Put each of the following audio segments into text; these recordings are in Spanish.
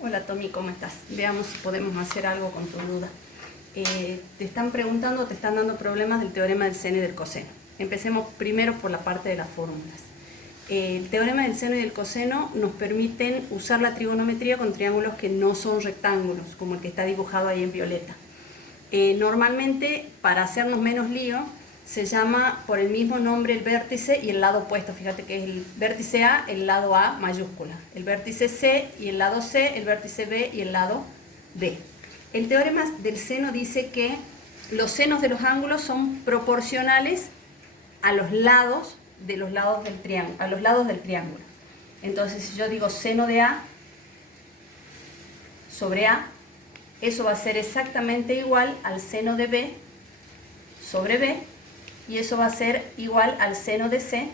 Hola Tommy, ¿cómo estás? Veamos si podemos hacer algo con tu duda. Te están preguntando, te están dando problemas del teorema del seno y del coseno. Empecemos primero por la parte de las fórmulas. El teorema del seno y del coseno nos permiten usar la trigonometría con triángulos que no son rectángulos, como el que está dibujado ahí en violeta. Normalmente, para hacernos menos lío, se llama por el mismo nombre el vértice y el lado opuesto. Fíjate que es el vértice A, el lado A mayúscula. El vértice C y el lado C, el vértice B y el lado B. El teorema del seno dice que los senos de los ángulos son proporcionales a los lados del triángulo. Entonces, si yo digo seno de A sobre A, eso va a ser exactamente igual al seno de B sobre B, y eso va a ser igual al seno de C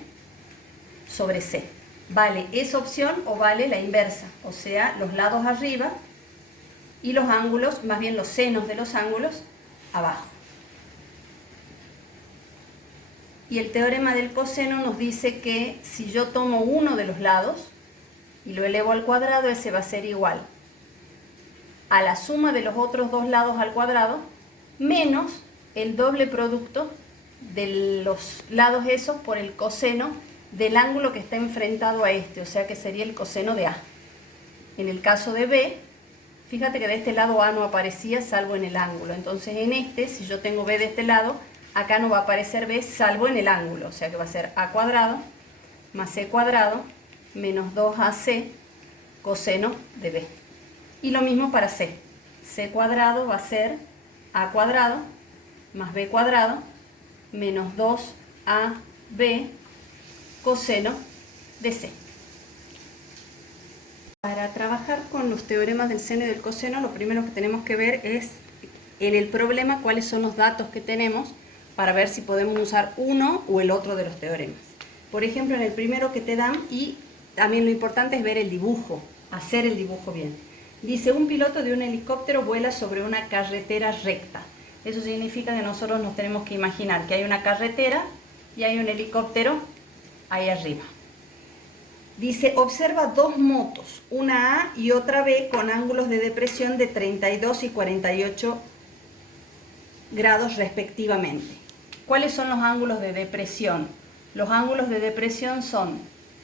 sobre C. ¿Vale esa opción o vale la inversa? O sea, los lados arriba y los ángulos, más bien los senos de los ángulos, abajo. Y el teorema del coseno nos dice que si yo tomo uno de los lados y lo elevo al cuadrado, ese va a ser igual a la suma de los otros dos lados al cuadrado menos el doble producto de los lados esos por el coseno del ángulo que está enfrentado a este, o sea que sería el coseno de A. En el caso de B, fíjate que de este lado A no aparecía salvo en el ángulo, entonces en este, si yo tengo B de este lado, acá no va a aparecer B salvo en el ángulo, o sea que va a ser A cuadrado más C cuadrado menos 2AC coseno de B. Y lo mismo para C. C cuadrado va a ser A cuadrado más B cuadrado menos 2AB coseno de C. Para trabajar con los teoremas del seno y del coseno, lo primero que tenemos que ver es en el problema cuáles son los datos que tenemos para ver si podemos usar uno o el otro de los teoremas. Por ejemplo, en el primero que te dan, y también lo importante es ver el dibujo, hacer el dibujo bien. Dice, un piloto de un helicóptero vuela sobre una carretera recta. Eso significa que nosotros nos tenemos que imaginar que hay una carretera y hay un helicóptero ahí arriba. Dice, observa dos motos, una A y otra B, con ángulos de depresión de 32 y 48 grados respectivamente. ¿Cuáles son los ángulos de depresión? Los ángulos de depresión son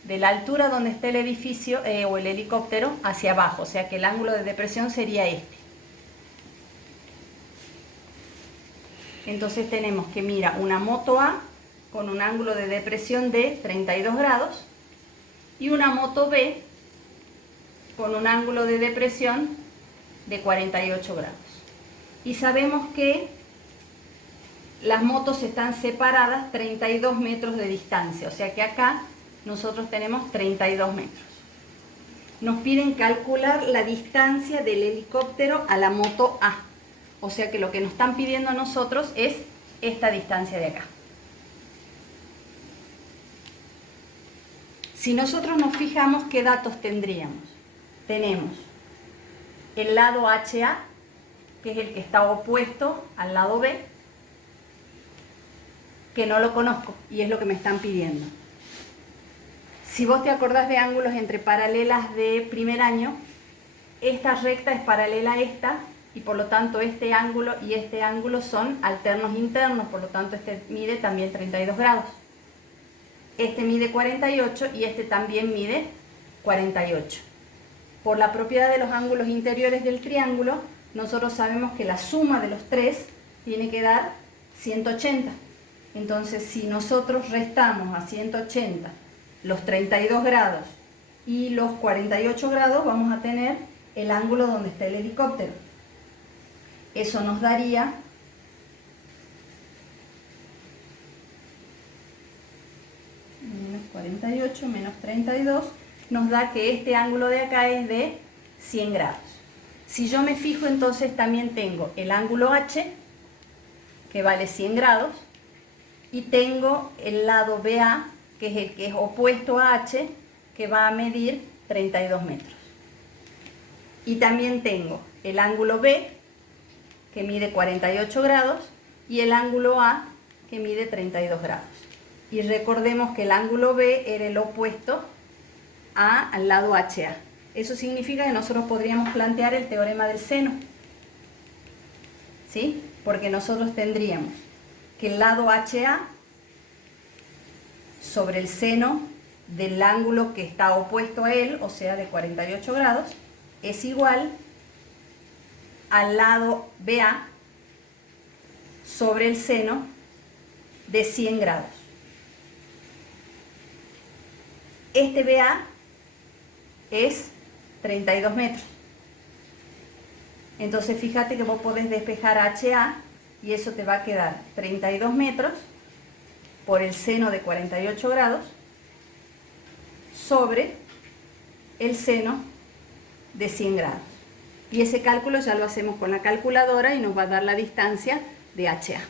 de la altura donde está el edificio o el helicóptero hacia abajo, o sea que el ángulo de depresión sería este. Entonces tenemos que mira una moto A con un ángulo de depresión de 32 grados y una moto B con un ángulo de depresión de 48 grados. Y sabemos que las motos están separadas 32 metros de distancia, o sea que acá nosotros tenemos 32 metros. Nos piden calcular la distancia del helicóptero a la moto A. O sea que lo que nos están pidiendo a nosotros es esta distancia de acá. Si nosotros nos fijamos, ¿qué datos tendríamos? Tenemos el lado HA, que es el que está opuesto al lado B, que no lo conozco y es lo que me están pidiendo. Si vos te acordás de ángulos entre paralelas de primer año, esta recta es paralela a esta, y por lo tanto este ángulo y este ángulo son alternos internos, por lo tanto este mide también 32 grados. Este mide 48 y este también mide 48. Por la propiedad de los ángulos interiores del triángulo, nosotros sabemos que la suma de los tres tiene que dar 180. Entonces, si nosotros restamos a 180 los 32 grados y los 48 grados, vamos a tener el ángulo donde está el helicóptero. Eso nos daría menos 48 menos 32, nos da que este ángulo de acá es de 100 grados. Si yo me fijo, entonces también tengo el ángulo H, que vale 100 grados, y tengo el lado BA, que es el que es opuesto a H, que va a medir 32 metros. Y también tengo el ángulo B, que mide 48 grados, y el ángulo A, que mide 32 grados. Y recordemos que el ángulo B era el opuesto al lado HA. Eso significa que nosotros podríamos plantear el teorema del seno, ¿sí? Porque nosotros tendríamos que el lado HA sobre el seno del ángulo que está opuesto a él, o sea, de 48 grados, es igual al lado BA sobre el seno de 100 grados. Este BA es 32 metros. Entonces fíjate que vos podés despejar HA y eso te va a quedar 32 metros por el seno de 48 grados sobre el seno de 100 grados. Y ese cálculo ya lo hacemos con la calculadora y nos va a dar la distancia de HA.